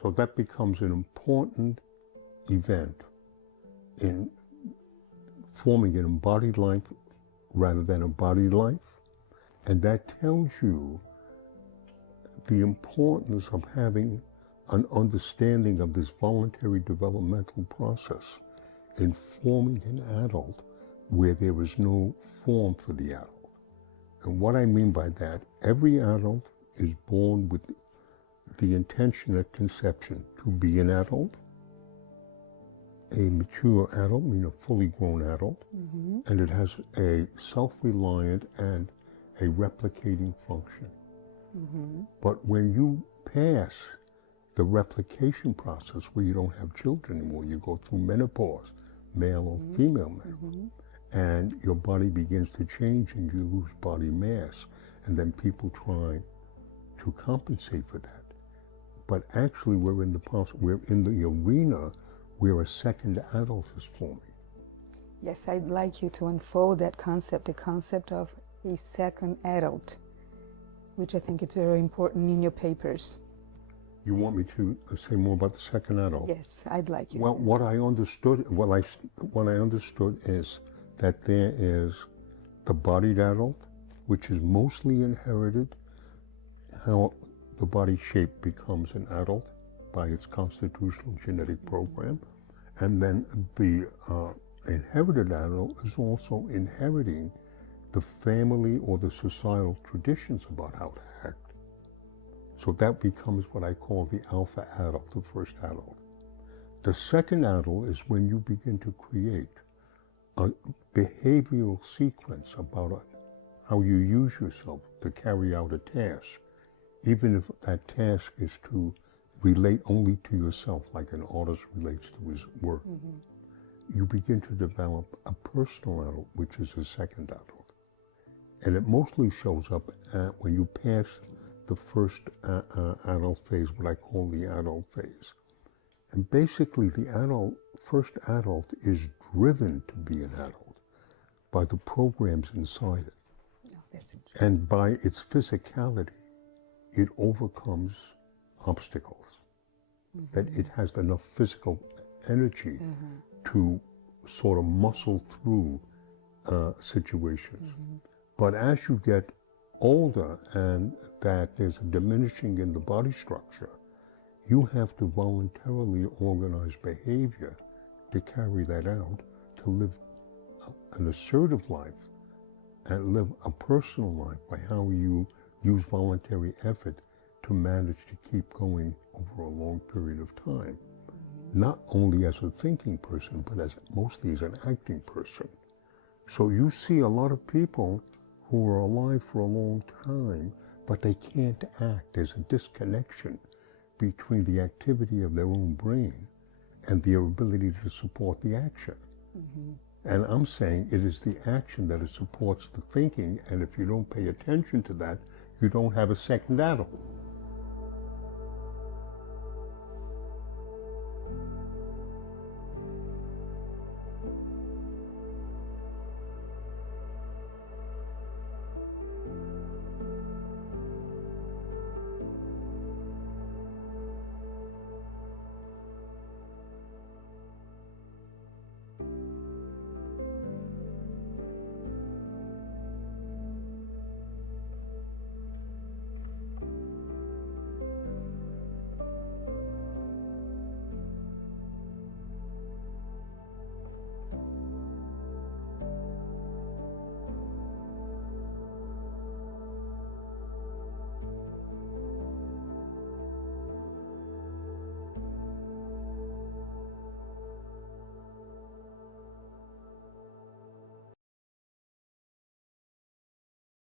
So that becomes an important event in forming an embodied life rather than a bodied life. And that tells you the importance of having an understanding of this voluntary developmental process in forming an adult where there is no form for the adult. And what I mean by that, every adult is born with the intention at conception to be an adult, a mature adult, meaning a fully grown adult, and it has a self-reliant and a replicating function. But when you pass the replication process where you don't have children anymore, you go through menopause, male or female menopause, and your body begins to change and you lose body mass, and then people try to compensate for that. But actually we're in the arena where a second adult is forming. Yes, I'd like you to unfold that concept, the concept of a second adult, which I think is very important in your papers. You want me to say more about the second adult? Yes, I'd like you. Well, what I understood is that there is the bodied adult, which is mostly inherited, how the body shape becomes an adult by its constitutional genetic program, and then the inherited adult is also inheriting the family or the societal traditions about how to act. So that becomes what I call the alpha adult, the first adult. The second adult is when you begin to create a behavioral sequence about how you use yourself to carry out a task, even if that task is to relate only to yourself, like an artist relates to his work. You begin to develop a personal adult, which is a second adult. And it mostly shows up when you pass the first adult phase, what I call the adult phase. And basically the first adult is driven to be an adult by the programs inside it. Oh, that's interesting. And by its physicality, it overcomes obstacles. That it has enough physical energy to sort of muscle through situations. But as you get older and that there's a diminishing in the body structure, you have to voluntarily organize behavior to carry that out, to live an assertive life and live a personal life by how you use voluntary effort to manage to keep going over a long period of time. Not only as a thinking person, but mostly as an acting person. So you see a lot of people who are alive for a long time, but they can't act. There's a disconnection between the activity of their own brain and their ability to support the action. And I'm saying it is the action that supports the thinking, and if you don't pay attention to that, you don't have a second adult.